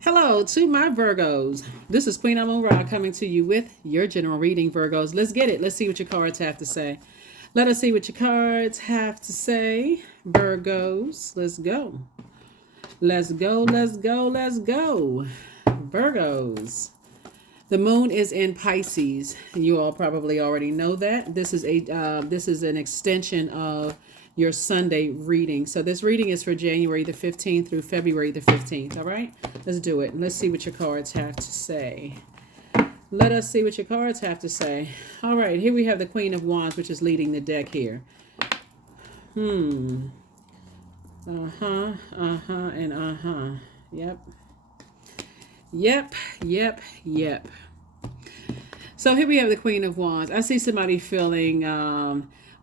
Hello to my Virgos. This is Queen Amun Ra coming to you with your general reading, Virgos. Let's get it. Let's see what your cards have to say. Let us see what your cards have to say, Virgos. Let's go. Let's go. Let's go. Let's go. Virgos. The moon is in Pisces. You all probably already know that. This is an extension of your Sunday reading. So this reading is for January the 15th through February the 15th. All right, let's do it. Let's see what your cards have to say. Let us see what your cards have to say. All right, here we have the Queen of Wands, which is leading the deck here. And Yep. Yep, yep, yep. So here we have the Queen of Wands. I see somebody feeling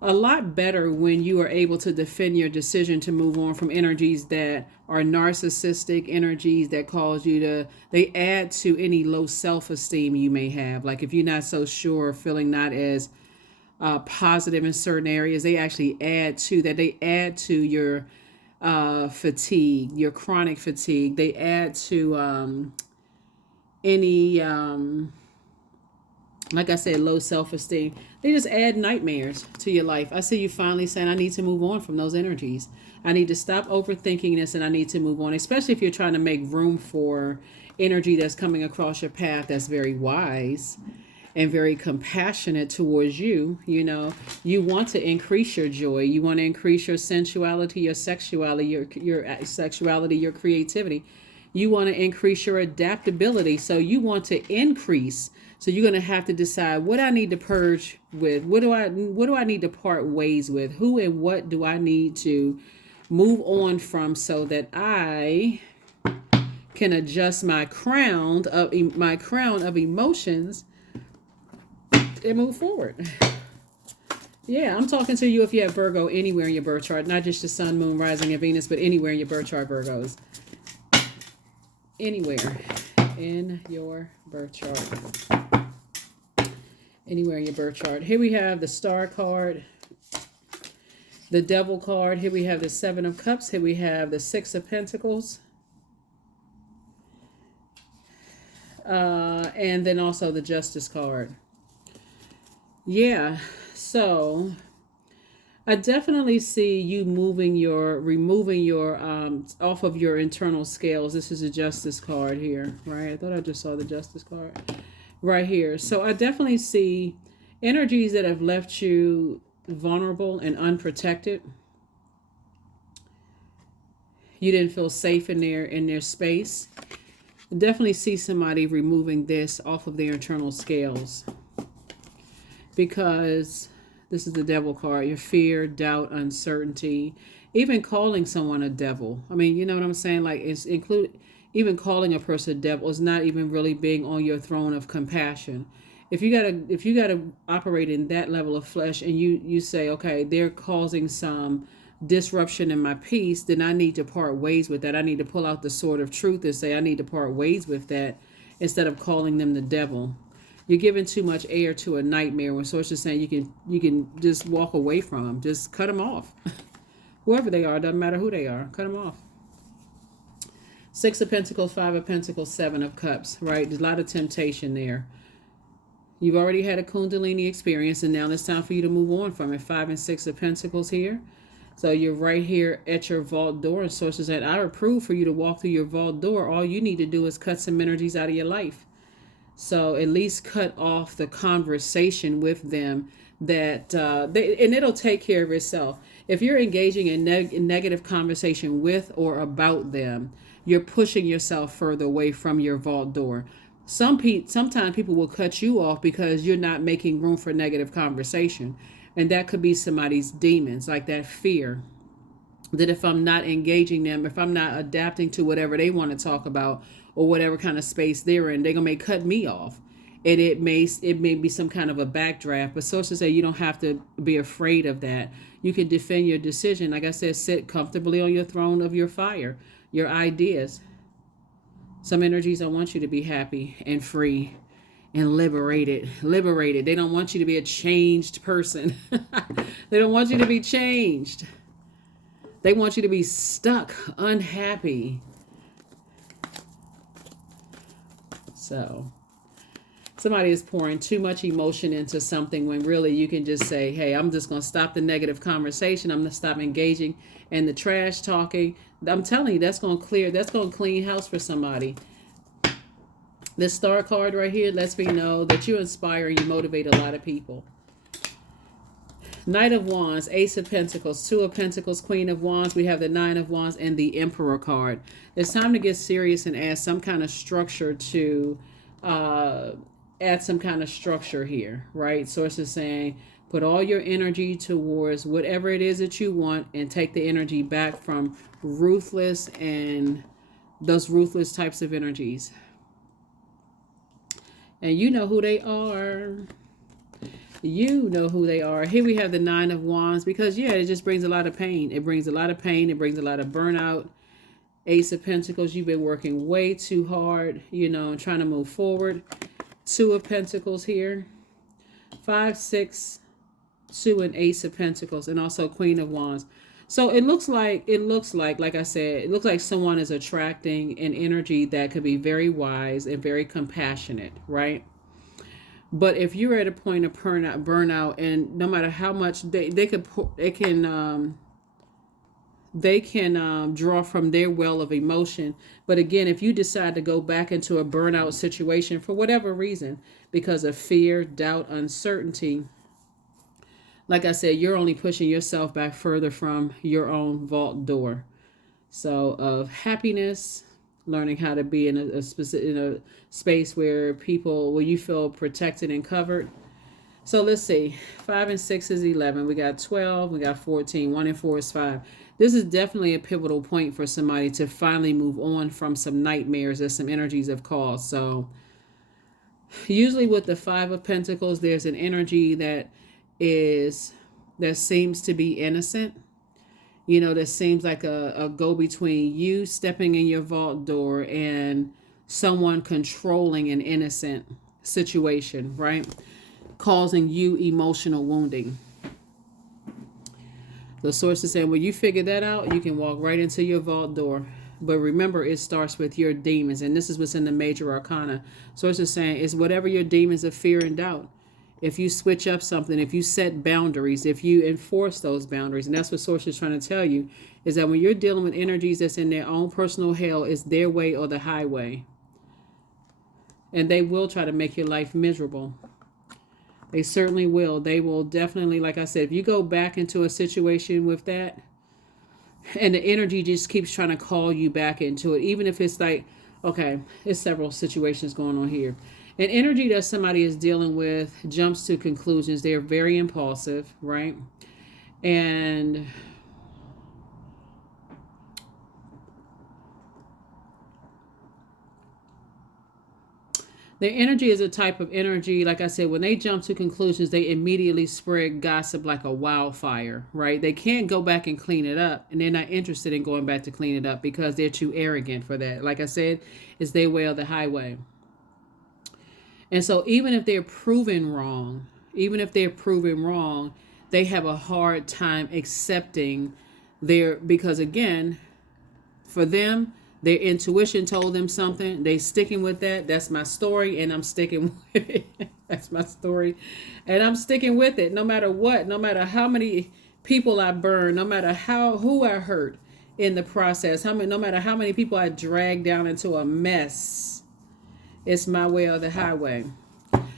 a lot better when you are able to defend your decision to move on from energies that are narcissistic, energies that cause you to, they add to any low self-esteem you may have. Like if you're not so sure, feeling not as positive in certain areas, they actually add to that. They add to your fatigue, your chronic fatigue. They add to any like I said, low self-esteem. They just add nightmares to your life. I see you finally saying, I need to move on from those energies. I need to stop overthinking this and I need to move on, especially if you're trying to make room for energy that's coming across your path that's very wise and very compassionate towards you. You know, you want to increase your joy. You want to increase your sensuality, your sexuality, your sexuality, your creativity. You want to increase your adaptability. So you want to increase. So you're going to have to decide what I need to purge with. What do I need to part ways with? Who and what do I need to move on from so that I can adjust my crown of emotions and move forward. Yeah, I'm talking to you if you have Virgo anywhere in your birth chart, not just the sun, moon, rising, and Venus, but anywhere in your birth chart, Virgos. Anywhere in your birth chart. Anywhere in your birth chart. Here we have the Star card, the Devil card. Here we have the Seven of Cups. Here we have the Six of Pentacles. And then also the Justice card. Yeah, so I definitely see you removing your off of your internal scales. This is a Justice card here, right? I thought I just saw the Justice card right here. So I definitely see energies that have left you vulnerable and unprotected. You didn't feel safe in their space. I definitely see somebody removing this off of their internal scales, because this is the Devil card. Your fear, doubt, uncertainty, even calling someone a devil. I mean, you know what I'm saying? Like it's included. Even calling a person a devil is not even really being on your throne of compassion. If you gotta operate in that level of flesh, and you say, okay, they're causing some disruption in my peace, then I need to part ways with that. I need to pull out the sword of truth and say I need to part ways with that, instead of calling them the devil. You're giving too much air to a nightmare. When sources saying you can just walk away from them, just cut them off. Whoever they are, doesn't matter who they are, cut them off. Six of Pentacles, Five of Pentacles, Seven of Cups, right? There's a lot of temptation there. You've already had a Kundalini experience, and now it's time for you to move on from it. Five and Six of Pentacles here. So you're right here at your vault door, and sources that I approve for you to walk through your vault door. All you need to do is cut some energies out of your life. So at least cut off the conversation with them and it'll take care of itself. If you're engaging in negative conversation with or about them, you're pushing yourself further away from your vault door. Sometimes people will cut you off because you're not making room for negative conversation. And that could be somebody's demons, like that fear that if I'm not engaging them, if I'm not adapting to whatever they want to talk about or whatever kind of space they're in, they're gonna cut me off. And it may be some kind of a backdraft, but sources say you don't have to be afraid of that. You can defend your decision. Like I said, sit comfortably on your throne of your fire, your ideas. Some energies don't want you to be happy and free and liberated. They don't want you to be a changed person. They don't want you to be changed. They want you to be stuck, unhappy. So somebody is pouring too much emotion into something when really you can just say, hey, I'm just going to stop the negative conversation. I'm going to stop engaging in the trash talking. I'm telling you, that's going to clean house for somebody. This star card right here lets me know that you inspire and you motivate a lot of people. Knight of Wands, Ace of Pentacles, Two of Pentacles, Queen of Wands. We have the Nine of Wands and the Emperor card. It's time to get serious and add some kind of structure to add some kind of structure here, right? Source is saying put all your energy towards whatever it is that you want and take the energy back from ruthless and those ruthless types of energies. And you know who they are. You know who they are. Here we have the Nine of Wands because, yeah, it just brings a lot of pain. It brings a lot of pain. It brings a lot of burnout. Ace of Pentacles, you've been working way too hard, you know, trying to move forward. Two of Pentacles here. 5, 6, 2, and Ace of Pentacles, and also Queen of Wands. So it looks like I said, it looks like someone is attracting an energy that could be very wise and very compassionate, right? But if you're at a point of burnout, and no matter how much they can draw from their well of emotion. But again, if you decide to go back into a burnout situation for whatever reason, because of fear, doubt, uncertainty, like I said, you're only pushing yourself back further from your own vault door. So of happiness, learning how to be in a specific in a space where you feel protected and covered. So let's see. 5 and 6 is 11. We got 12. We got 14. 1 and 4 is 5. This is definitely a pivotal point for somebody to finally move on from some nightmares that some energies have caused. So usually with the 5 of Pentacles, there's an energy that seems to be innocent. You know, that seems like a go-between you stepping in your vault door and someone controlling an innocent situation, right? Causing you emotional wounding. The source is saying, when you figure that out, you can walk right into your vault door. But remember, it starts with your demons. And this is what's in the major arcana. Source is saying, it's whatever your demons of fear and doubt. If you switch up something, if you set boundaries, if you enforce those boundaries, and that's what Source is trying to tell you, is that when you're dealing with energies that's in their own personal hell, it's their way or the highway. And they will try to make your life miserable. They certainly will. They will definitely, like I said, if you go back into a situation with that, and the energy just keeps trying to call you back into it, even if it's like, okay, there's several situations going on here. An energy that somebody is dealing with jumps to conclusions. They're very impulsive, right? And their energy is a type of energy, like I said, when they jump to conclusions, they immediately spread gossip like a wildfire, right? They can't go back and clean it up, and they're not interested in going back to clean it up because they're too arrogant for that. Like I said, it's their way or the highway. And so even if they're proven wrong, they have a hard time accepting because again, for them, their intuition told them something. They sticking with that. That's my story, and I'm sticking with it. That's my story, and I'm sticking with it no matter what, no matter how many people I burn, no matter who I hurt in the process, no matter how many people I drag down into a mess. It's my way or the highway.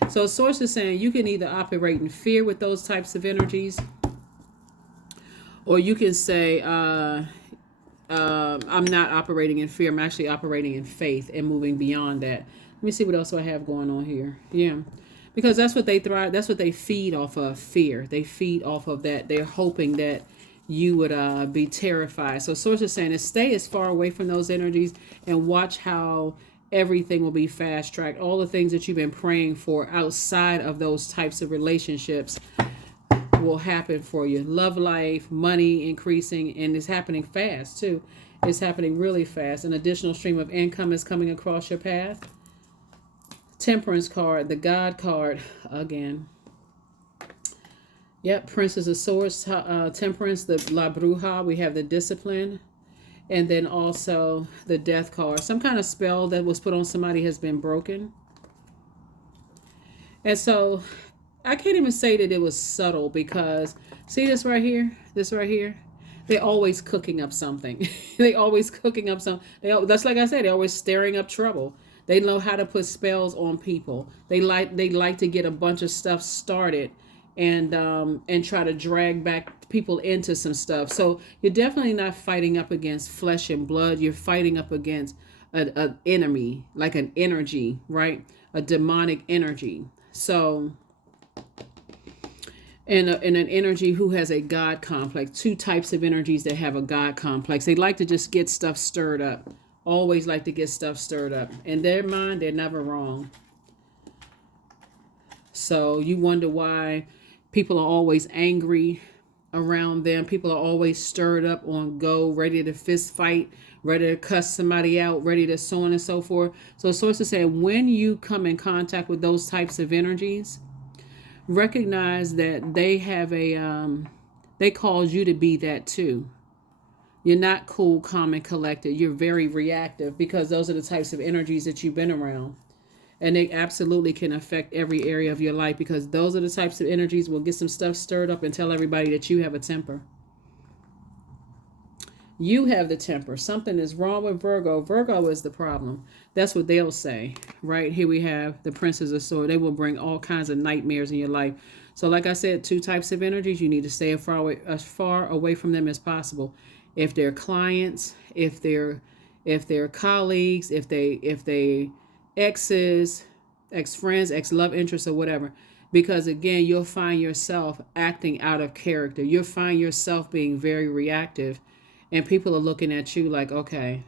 So Source is saying you can either operate in fear with those types of energies, or you can say, I'm not operating in fear. I'm actually operating in faith and moving beyond that. Let me see what else I have going on here. Yeah. Because that's what they thrive. That's what they feed off of, fear. They feed off of that. They're hoping that you would be terrified. So Source is saying is stay as far away from those energies and watch how everything will be fast tracked. All the things that you've been praying for outside of those types of relationships will happen for you. Love life, money increasing, and it's happening fast too. It's happening really fast. An additional stream of income is coming across your path. Temperance card, the God card again. Yep, Princess of Swords, Temperance, the La Bruja. We have the discipline. And then also the death card. Some kind of spell that was put on somebody has been broken. And so I can't even say that it was subtle because see this right here? This right here? They're always cooking up something. They always cooking up something. That's like I said, they're always stirring up trouble. They know how to put spells on people. They like to get a bunch of stuff started and try to drag back people into some stuff. So you're definitely not fighting up against flesh and blood. You're fighting up against an enemy, like an energy, right? A demonic energy. So and an energy who has a God complex. Two types of energies that have a God complex. They like to just get stuff stirred up. Always like to get stuff stirred up. In their mind, they're never wrong. So you wonder why people are always angry around them. People are always stirred up on go, ready to fist fight, ready to cuss somebody out, ready to so on and so forth. So sources say when you come in contact with those types of energies, recognize that they have they cause you to be that too. You're not cool, calm, and collected. You're very reactive because those are the types of energies that you've been around. And they absolutely can affect every area of your life because those are the types of energies will get some stuff stirred up and tell everybody that you have a temper. You have the temper. Something is wrong with Virgo. Virgo is the problem. That's what they'll say. Right here we have the Princess of Swords. They will bring all kinds of nightmares in your life. So like I said, two types of energies. You need to stay as far away from them as possible. If they're clients, if they're colleagues, if they exes, ex-friends, ex-love interests, or whatever. Because again, you'll find yourself acting out of character. You'll find yourself being very reactive. And people are looking at you like, okay,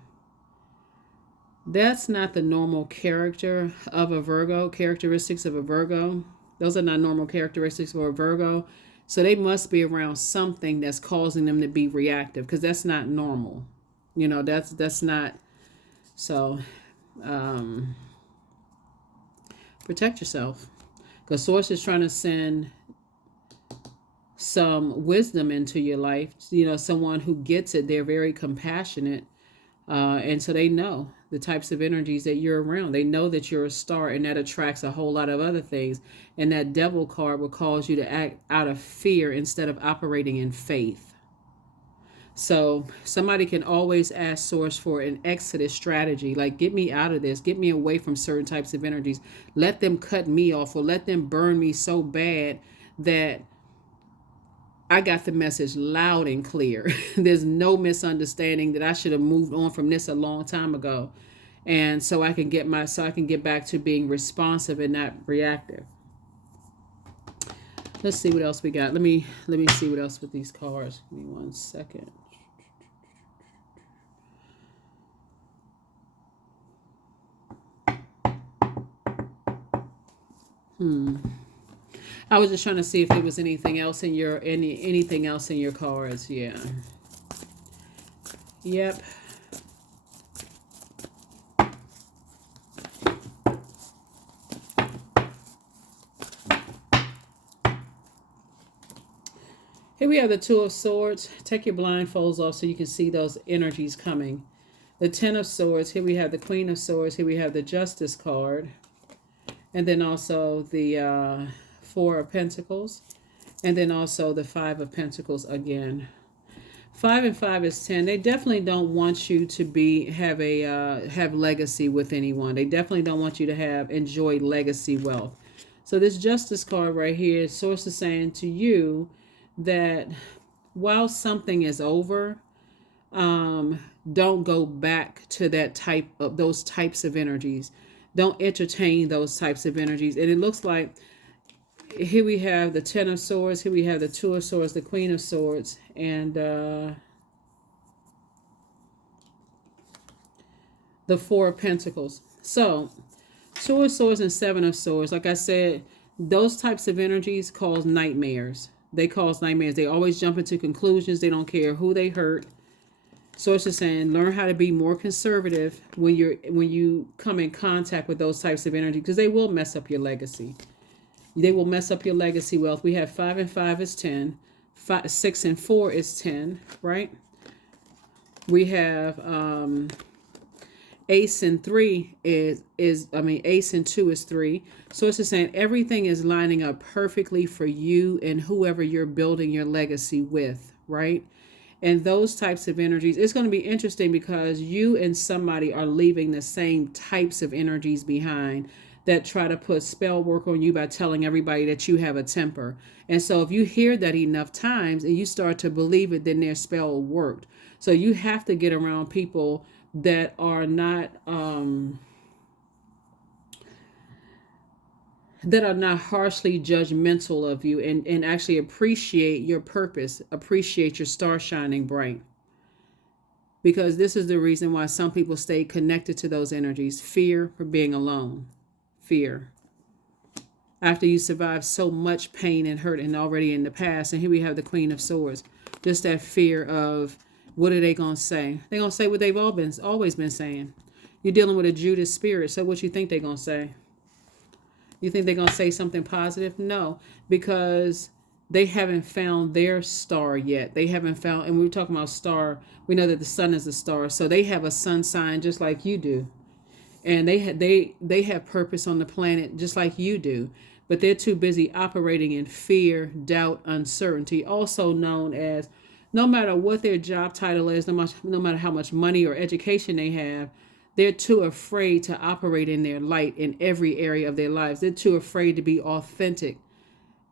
that's not the normal character of a Virgo, characteristics of a Virgo. Those are not normal characteristics for a Virgo. So they must be around something that's causing them to be reactive because that's not normal. That's not. So protect yourself because Source is trying to send some wisdom into your life. Someone who gets it. They're very compassionate. And so they know the types of energies that you're around. They know that you're a star and that attracts a whole lot of other things. And that devil card will cause you to act out of fear instead of operating in faith. So somebody can always ask Source for an exodus strategy. Like, get me out of this. Get me away from certain types of energies. Let them cut me off or let them burn me so bad that I got the message loud and clear. There's no misunderstanding that I should have moved on from this a long time ago. And so I can get back to being responsive and not reactive. Let's see what else we got. Let me see what else with these cards. Give me 1 second. I was just trying to see if there was anything else in your anything else in your cards. Yeah. Yep. Here we have the Two of Swords. Take your blindfolds off so you can see those energies coming. The Ten of Swords. Here we have the Queen of Swords. Here we have the Justice card. And then also the Four of Pentacles. And then also the Five of Pentacles again. 5 and 5 is 10. They definitely don't want you to have legacy with anyone. They definitely don't want you to enjoy legacy wealth. So this Justice card right here, Source is saying to you that while something is over, don't go back to those types of energies. Don't entertain those types of energies. And it looks like here we have the Ten of Swords, here we have the Two of Swords, the Queen of Swords, and the Four of Pentacles. So Two of Swords and Seven of Swords, like I said, those types of energies cause nightmares. They cause nightmares. They always jump into conclusions. They don't care who they hurt. Source is saying learn how to be more conservative when you come in contact with those types of energy because they will mess up your legacy. They will mess up your legacy wealth. We have 5 and 5 is 10. 6 and 4 is 10, right? We have ace and three ace and two is three. So it's just saying everything is lining up perfectly for you and whoever you're building your legacy with, right? And those types of energies, it's going to be interesting because you and somebody are leaving the same types of energies behind that try to put spell work on you by telling everybody that you have a temper. And so if you hear that enough times and you start to believe it, then their spell worked. So you have to get around people that are not harshly judgmental of you, and actually appreciate your purpose, appreciate your star shining bright. Because this is the reason why some people stay connected to those energies. Fear for being alone. Fear. After you survive so much pain and hurt and already in the past, and here we have the Queen of Swords. Just that fear of, what are they going to say? They're going to say what they've always been saying. You're dealing with a Judas spirit, so what you think they're going to say? You think they're going to say something positive? No, because they haven't found their star yet. They haven't found, and we're talking about star, we know that the sun is a star, so they have a sun sign just like you do. And they have purpose on the planet just like you do. But they're too busy operating in fear, doubt, uncertainty, also known as, no matter what their job title is, no matter how much money or education they have, they're too afraid to operate in their light in every area of their lives. They're too afraid to be authentic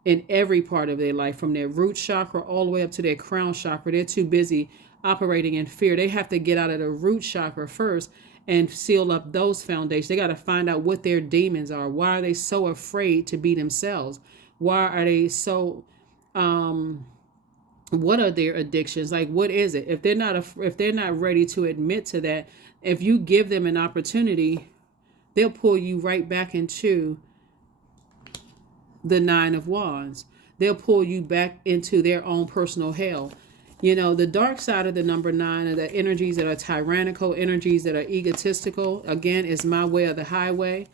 in every part of their life, from their root chakra all the way up to their crown chakra. They're too busy operating in fear. They have to get out of the root chakra first and seal up those foundations. They got to find out what their demons are. Why are they so afraid to be themselves? Why are they so what are their addictions? Like, what is it? If they're not ready to admit to that, if you give them an opportunity, they'll pull you right back into the Nine of Wands. They'll pull you back into their own personal hell. You know, the dark side of the number 9 are the energies that are tyrannical, energies that are egotistical. Again, it's my way or the highway.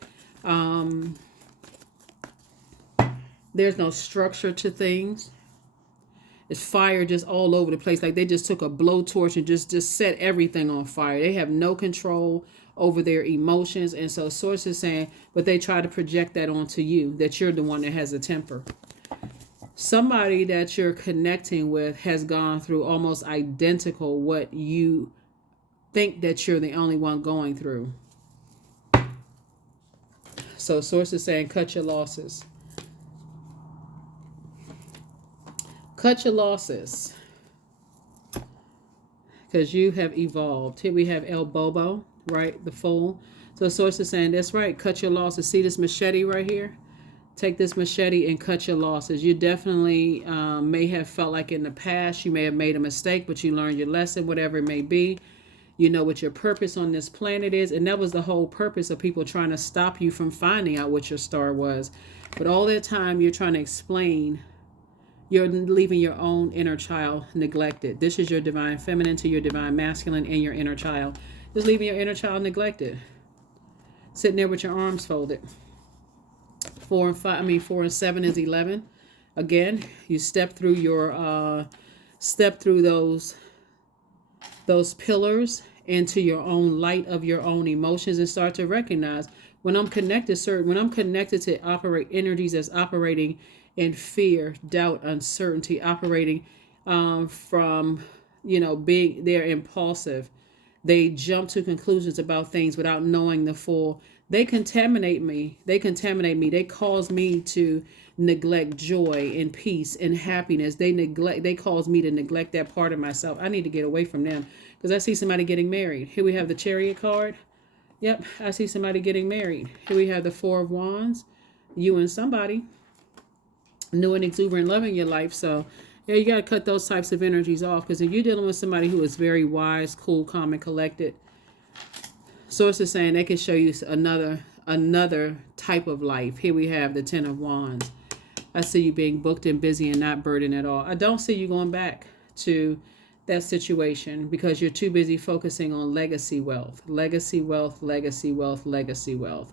There's no structure to things. It's fire just all over the place. Like they just took a blowtorch and just set everything on fire. They have no control over their emotions. And so Source is saying, but they try to project that onto you, that you're the one that has a temper. Somebody that you're connecting with has gone through almost identical what you think that you're the only one going through. So Source is saying, cut your losses. Cut your losses. Because you have evolved. Here we have El Bobo, right? The Fool. So Source is saying, that's right. Cut your losses. See this machete right here? Take this machete and cut your losses. You definitely may have felt like in the past you may have made a mistake, but you learned your lesson, whatever it may be. You know what your purpose on this planet is. And that was the whole purpose of people trying to stop you from finding out what your star was. But all that time you're trying to explain, you're leaving your own inner child neglected. This is your divine feminine to your divine masculine and your inner child. Just leaving your inner child neglected. Sitting there with your arms folded. 4 and 7 is 11. Again, you step through those pillars into your own light of your own emotions and start to recognize when I'm connected to operate energies that's operating in fear, doubt, uncertainty, operating from, they're impulsive. They jump to conclusions about things without knowing the full. They contaminate me. They cause me to neglect joy and peace and happiness. They cause me to neglect that part of myself. I need to get away from them because I see somebody getting married. Here we have the Chariot card. Yep, I see somebody getting married. Here we have the 4 of Wands. You and somebody new and exuberant love in your life. So yeah, you got to cut those types of energies off, because if you're dealing with somebody who is very wise, cool, calm, and collected, Source is saying they can show you another type of life. Here we have the 10 of Wands. I see you being booked and busy and not burdened at all. I don't see you going back to that situation because you're too busy focusing on legacy wealth, legacy wealth, legacy wealth, legacy wealth,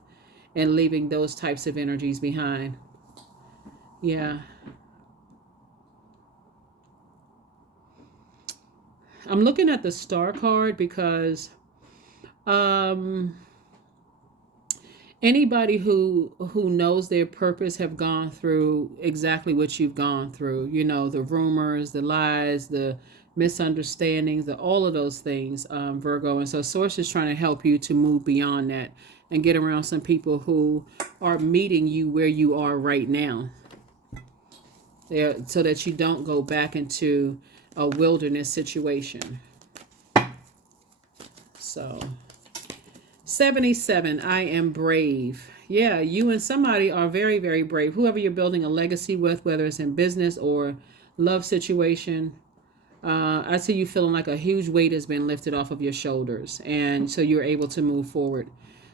and leaving those types of energies behind. Yeah. I'm looking at the star card because um, anybody who knows their purpose have gone through exactly what you've gone through. You know, the rumors, the lies, the misunderstandings, all of those things, Virgo. And so Source is trying to help you to move beyond that and get around some people who are meeting you where you are right now. There, so that you don't go back into a wilderness situation. So 77, I am brave. Yeah, you and somebody are very, very brave. Whoever you're building a legacy with, whether it's in business or love situation, I see you feeling like a huge weight has been lifted off of your shoulders. And so you're able to move forward.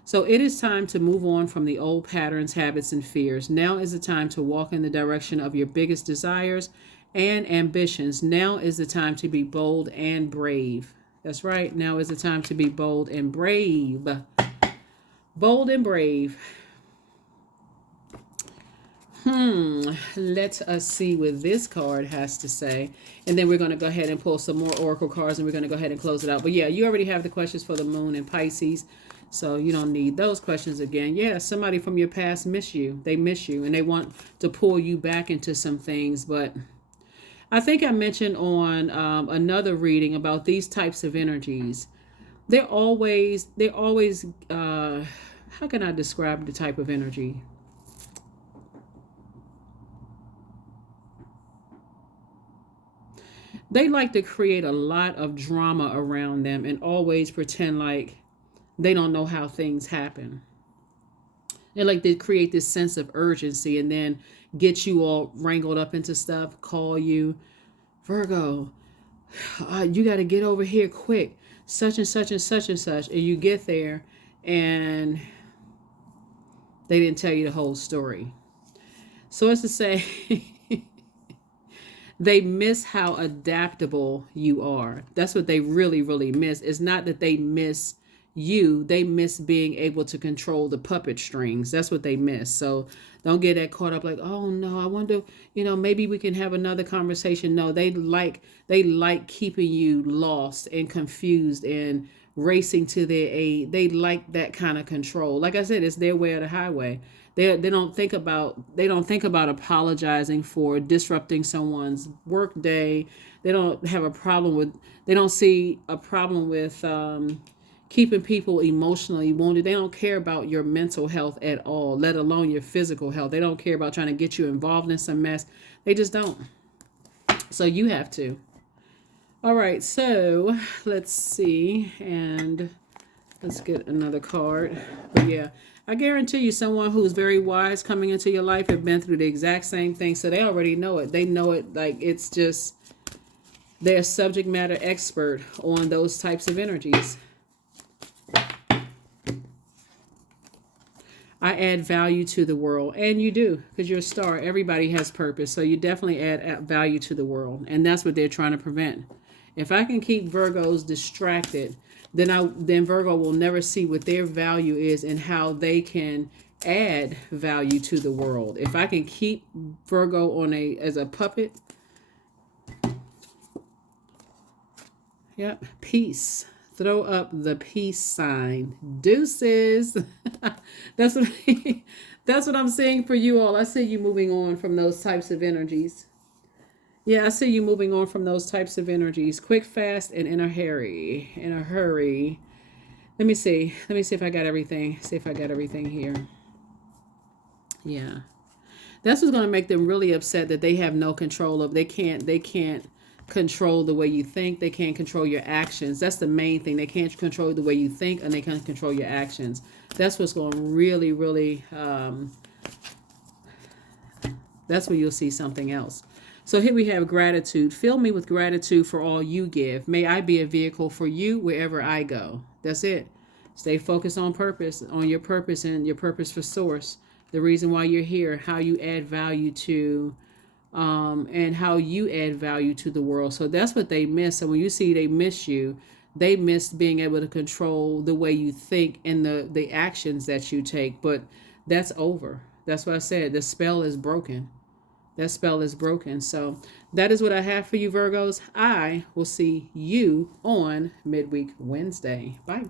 So it is time to move on from the old patterns, habits, and fears. Now is the time to walk in the direction of your biggest desires and ambitions. Now is the time to be bold and brave. That's right. Now is the time to be bold and brave. Bold and brave. Let us see what this card has to say. And then we're going to go ahead and pull some more oracle cards and we're going to go ahead and close it out. But yeah, you already have the questions for the moon and Pisces. So you don't need those questions again. Yeah, somebody from your past miss you. They miss you and they want to pull you back into some things. But I think I mentioned on another reading about these types of energies. They're always, how can I describe the type of energy? They like to create a lot of drama around them and always pretend like they don't know how things happen. They like to create this sense of urgency and then get you all wrangled up into stuff, call you, Virgo, you got to get over here quick, such and such and such and such. And you get there and they didn't tell you the whole story. So it's to say, they miss how adaptable you are. That's what they really, really miss. It's not that they miss you, they miss being able to control the puppet strings. That's what they miss. So don't get that caught up like, oh no, I wonder, maybe we can have another conversation. No, they like keeping you lost and confused and racing to their aid. They like that kind of control. Like I said, it's their way or the highway. They don't think about apologizing for disrupting someone's work day. They don't see a problem with keeping people emotionally wounded. They don't care about your mental health at all, let alone your physical health. They don't care about trying to get you involved in some mess. They just don't. So you have to. All right, so let's see, and let's get another card. But yeah, I guarantee you someone who's very wise coming into your life have been through the exact same thing, so they already know it. They know it like it's just, they're a subject matter expert on those types of energies. I add value to the world, and you do, because you're a star. Everybody has purpose, so you definitely add value to the world, and that's what they're trying to prevent. If I can keep Virgos distracted, then Virgo will never see what their value is and how they can add value to the world. If I can keep Virgo as a puppet, yep, peace. Throw up the peace sign. Deuces. That's what I'm saying for you all. I see you moving on from those types of energies. Yeah, I see you moving on from those types of energies. Quick, fast, and in a hurry. In a hurry. Let me see. Let me see if I got everything. See if I got everything here. Yeah. That's what's going to make them really upset, that they have no control of. They can't control the way you think. They can't control your actions. That's the main thing. They can't control the way you think, and they can't control your actions. That's what's going to really, really, that's where you'll see something else. So here we have gratitude. Fill me with gratitude for all you give. May I be a vehicle for you wherever I go. That's it. Stay focused on purpose, on your purpose and your purpose for source. The reason why you're here, how you add value to, and how you add value to the world. So that's what they miss. So when you see they miss you, they miss being able to control the way you think and the actions that you take. But that's over. That's what I said. The spell is broken. That spell is broken. So that is what I have for you, Virgos. I will see you on Midweek Wednesday. Bye.